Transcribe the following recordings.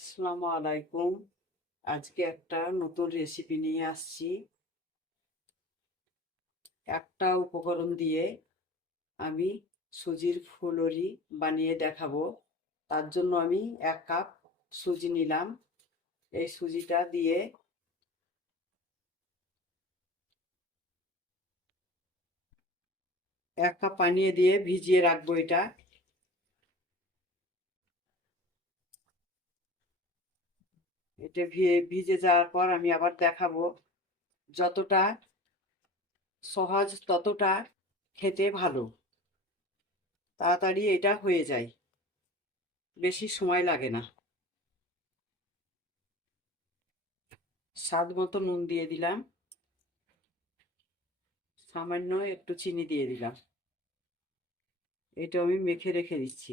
আসসালামু আলাইকুম। আজকে একটা নতুন রেসিপি নিয়ে আসছি। একটা উপকরণ দিয়ে আমি সুজির ফুলরি বানিয়ে দেখাবো। তার জন্য আমি এক কাপ সুজি নিলাম। এই সুজিটা দিয়ে এক কাপ পানি দিয়ে ভিজিয়ে রাখব এটা। এটা ভিজে যাওয়ার পর আমি আবার দেখাবো। যতটা সহজ, ততটা খেতে ভালো। তাড়াতাড়ি এটা হয়ে যায়। বেশি সময় লাগে না। স্বাদ মতো নুন দিয়ে দিলাম। সামান্য একটু চিনি দিয়ে দিলাম। এটা আমি মেখে রেখে দিচ্ছি।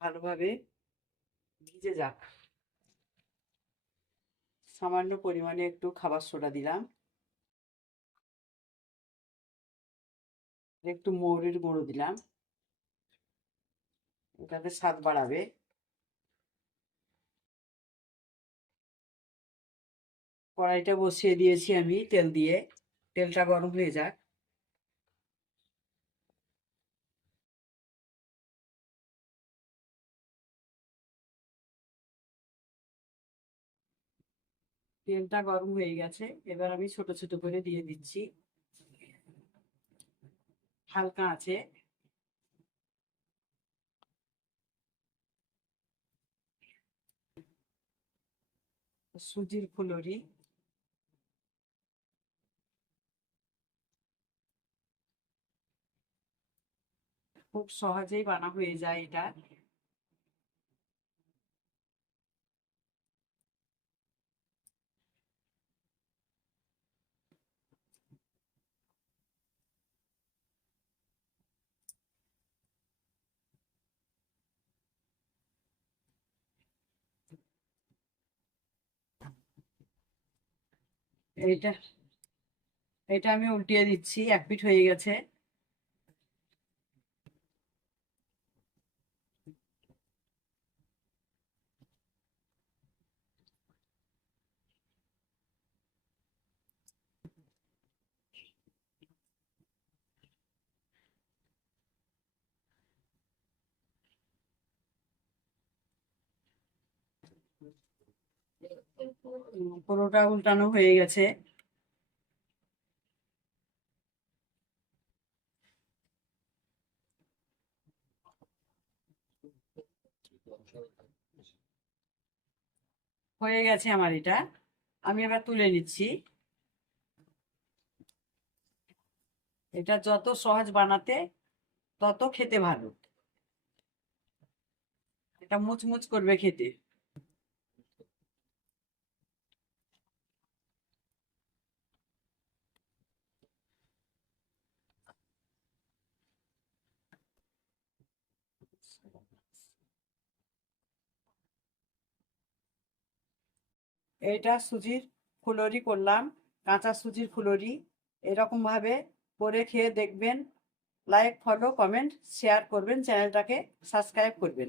ভালোভাবে ভিজে যাক। সামান্য পরিমাণে একটু খাবার সোডা দিলাম। একটু মৌরির গুঁড়ো দিলাম। এটাতে স্বাদ বাড়াবে। কড়াইটা বসিয়ে দিয়েছি আমি তেল দিয়ে। তেলটা গরম হয়ে যাক। তেলটা গরম হয়ে গেছে, এবার আমি ছোট ছোট করে দিয়ে দিচ্ছি। হালকা আছে। সুজির ফুলরি। খুব সহজেই বানা হয়ে যায় এটা। এইটা এটা আমি উল্টিয়ে দিচ্ছি এক পিঠ হয়ে গেছে। উম, পুরোটা উল্টানো হয়ে গেছে। হয়ে গেছে আমার এটা। আমি এবার তুলে নিচ্ছি। এটা যত সহজ বানাতে, তত খেতে ভালো। এটা মুচমুচ করবে খেতে। এটা সুজির ফুলরি করলাম, কাঁচা সুজির ফুলরি। এরকমভাবে করে খেয়ে দেখবেন লাইক ফলো কমেন্ট শেয়ার করবেন, চ্যানেলটাকে সাবস্ক্রাইব করবেন।